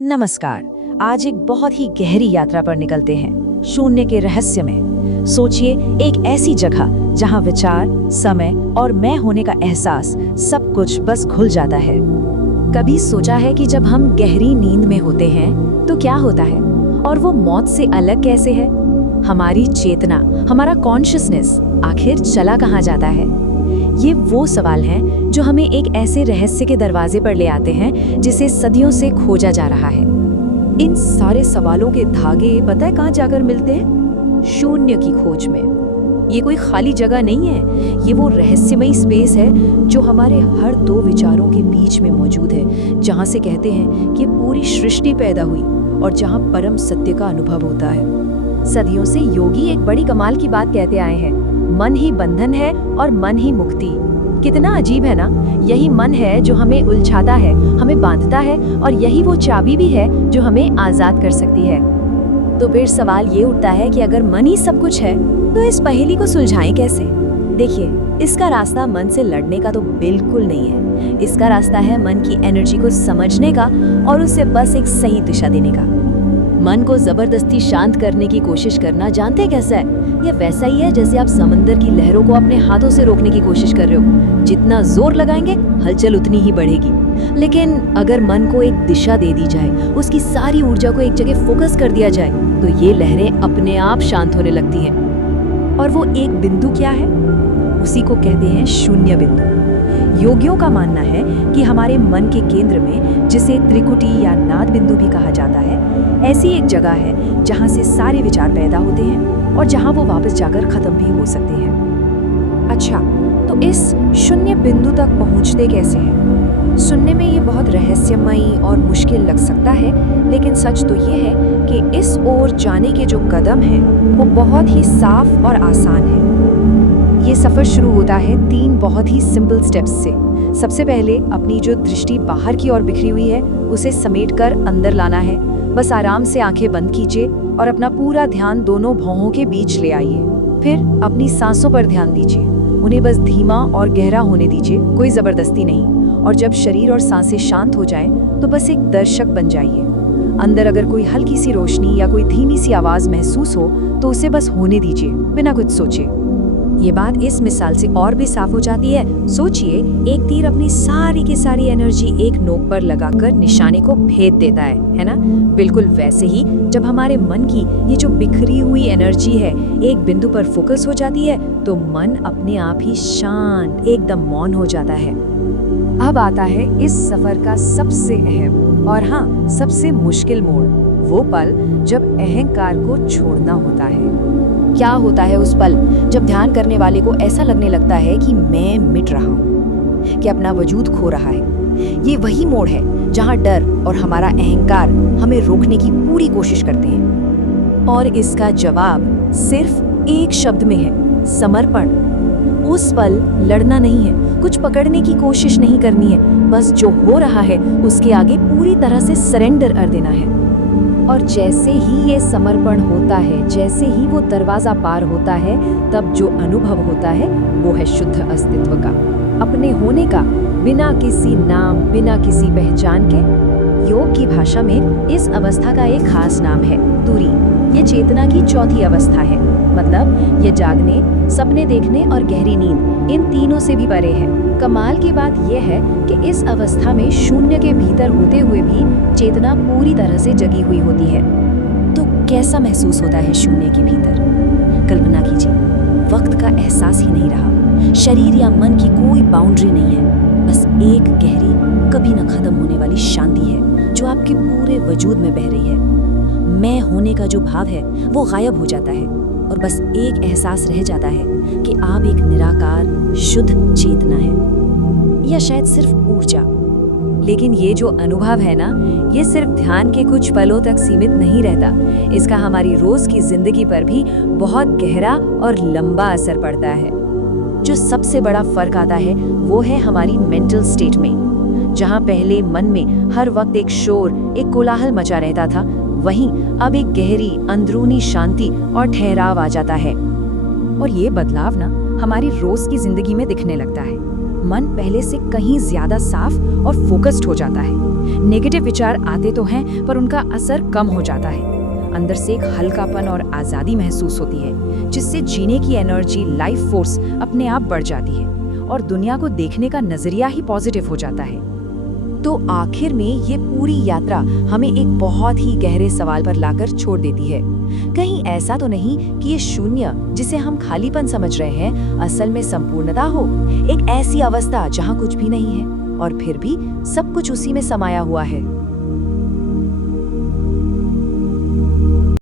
नमस्कार। आज एक बहुत ही गहरी यात्रा पर निकलते हैं, शून्य के रहस्य में। सोचिए, एक ऐसी जगह जहां विचार, समय और मैं होने का एहसास सब कुछ बस घुल जाता है। कभी सोचा है कि जब हम गहरी नींद में होते हैं तो क्या होता है, और वो मौत से अलग कैसे है? हमारी चेतना, हमारा कॉन्शियसनेस आखिर चला कहाँ जाता है? ये वो सवाल हैं जो हमें एक ऐसे रहस्य के दरवाजे पर ले आते हैं जिसे सदियों से खोजा जा रहा है। इन सारे सवालों के धागे पता है कहाँ जाकर मिलते हैं? शून्य की खोज में। ये कोई खाली जगह नहीं है, ये वो रहस्यमयी स्पेस है जो हमारे हर दो विचारों के बीच में मौजूद है, जहाँ से कहते हैं कि पूरी सृष्टि पैदा हुई और जहाँ परम सत्य का अनुभव होता है। सदियों से योगी एक बड़ी कमाल की बात कहते आए हैं, मन ही बंधन है और मन ही मुक्ति। कितना अजीब है ना? यही मन है जो हमें उलझाता है, हमें बांधता है, और यही वो चाबी भी है जो हमें आजाद कर सकती है। तो फिर सवाल ये उठता है कि अगर मन ही सब कुछ है तो इस पहेली को सुलझाएं कैसे? देखिए, इसका रास्ता मन से लड़ने का तो बिल्कुल नहीं है। इसका रास्ता है मन की एनर्जी को समझने का और उसे बस एक सही दिशा देने का। मन को जबरदस्ती शांत करने की कोशिश करना जानते कैसा है? ये वैसा ही है जैसे आप समंदर की लहरों को अपने हाथों से रोकने की कोशिश कर रहे हो। जितना जोर लगाएंगे हलचल उतनी ही बढ़ेगी। लेकिन अगर मन को एक दिशा दे दी जाए, उसकी सारी ऊर्जा को एक जगह फोकस कर दिया जाए, तो ये लहरें अपने आप शांत होने लगती हैं। और वो एक बिंदु क्या है? उसी को कहते हैं शून्य बिंदु। योगियों का मानना है कि हमारे मन के केंद्र में, जिसे त्रिकुटी या नाद बिंदु भी कहा जाता है, ऐसी एक जगह है जहां से सारे विचार पैदा होते हैं और जहां वो वापस जाकर खत्म भी हो सकते हैं। अच्छा, तो इस शून्य बिंदु तक पहुंचते कैसे हैं? सुनने में ये बहुत रहस्यमयी और मुश्किल लग सकता है, लेकिन सच तो ये है कि इस ओर जाने के जो कदम हैं वो बहुत ही साफ और आसान है। ये सफर शुरू होता है 3 बहुत ही सिंपल स्टेप्स से। सबसे पहले अपनी जो दृष्टि बाहर की ओर बिखरी हुई है उसे समेटकर अंदर लाना है। बस आराम से आंखें बंद कीजिए और अपना पूरा ध्यान दोनों भौहों के बीच ले आइए। फिर अपनी सांसों पर ध्यान दीजिए, उन्हें बस धीमा और गहरा होने दीजिए, कोई जबरदस्ती नहीं। और जब शरीर और सांसें शांत हो जाएं, तो बस एक दर्शक बन जाइए। अंदर अगर कोई हल्की सी रोशनी या कोई धीमी सी आवाज महसूस हो तो उसे बस होने दीजिए, बिना कुछ सोचे। ये बात इस मिसाल से और भी साफ हो जाती है। सोचिए, एक तीर अपनी सारी की सारी एनर्जी एक नोक पर लगाकर निशाने को भेद देता है ना? बिल्कुल वैसे ही जब हमारे मन की ये जो बिखरी हुई एनर्जी है एक बिंदु पर फोकस हो जाती है, तो मन अपने आप ही शांत, एकदम मौन हो जाता है। अब आता है इस सफर का सबसे अहम और हाँ, सबसे मुश्किल मोड़, वो पल जब अहंकार को छोड़ना होता है। क्या होता है उस पल जब ध्यान करने वाले को ऐसा लगने लगता है कि मैं मिट रहा हूँ, कि अपना वजूद खो रहा है? ये वही मोड़ है जहाँ डर और हमारा अहंकार हमें रोकने की पूरी कोशिश करते हैं। और इसका जवाब सिर्फ एक शब्द में है, समर्पण। उस पल लड़ना नहीं है, कुछ पकड़ने की कोशिश नहीं करनी है, बस जो हो रहा है उसके आगे पूरी तरह से सरेंडर कर देना है। और जैसे ही ये समर्पण होता है, जैसे ही वो दरवाजा पार होता है, तब जो अनुभव होता है वो है शुद्ध अस्तित्व का, अपने होने का, बिना किसी नाम, बिना किसी पहचान के। योग की भाषा में इस अवस्था का एक खास नाम है तुरी। ये चेतना की चौथी अवस्था है, मतलब ये जागने, सपने देखने और गहरी नींद, इन तीनों से भी परे है। कमाल की बात यह है कि इस अवस्था में शून्य के भीतर होते हुए भी चेतना पूरी तरह से जगी हुई होती है। तो कैसा महसूस होता है शून्य के भीतर? कल्पना कीजिए, वक्त का एहसास ही नहीं रहा, शरीर या मन की कोई बाउंड्री नहीं है, बस एक गहरी, कभी न खत्म होने वाली शांति है जो आपके पूरे वजूद में बह रही है। मैं होने का जो भाव है वो गायब हो जाता है और बस एक एहसास रह जाता है कि आप एक निराकार शुद्ध चेतना है, या शायद सिर्फ ऊर्जा। लेकिन ये जो अनुभव है ना, ये सिर्फ ध्यान के कुछ पलों तक सीमित नहीं रहता। इसका हमारी रोज की जिंदगी पर भी बहुत गहरा और लंबा असर पड़ता है। जो सबसे बड़ा फर्क आता है वो है हमारी मेंटल स्टेट में। जहाँ पहले मन में हर वक्त एक शोर, एक कोलाहल मचा रहता था, वहीं अब एक गहरी अंदरूनी शांति और ठहराव आ जाता है। और ये बदलाव ना हमारी रोज की जिंदगी में दिखने लगता है। मन पहले से कहीं ज्यादा साफ और फोकस्ड हो जाता है। नेगेटिव विचार आते तो हैं, पर उनका असर कम हो जाता है। अंदर से एक हल्कापन और आज़ादी महसूस होती है, जिससे जीने की एनर्जी, लाइफ फोर्स अपने आप बढ़ जाती है और दुनिया को देखने का नजरिया ही पॉजिटिव हो जाता है। तो आखिर में ये पूरी यात्रा हमें एक बहुत ही गहरे सवाल पर लाकर छोड़ देती है। कहीं ऐसा तो नहीं कि ये शून्य, जिसे हम खालीपन समझ रहे हैं, असल में संपूर्णता हो? एक ऐसी अवस्था जहाँ कुछ भी नहीं है और फिर भी सब कुछ उसी में समाया हुआ है।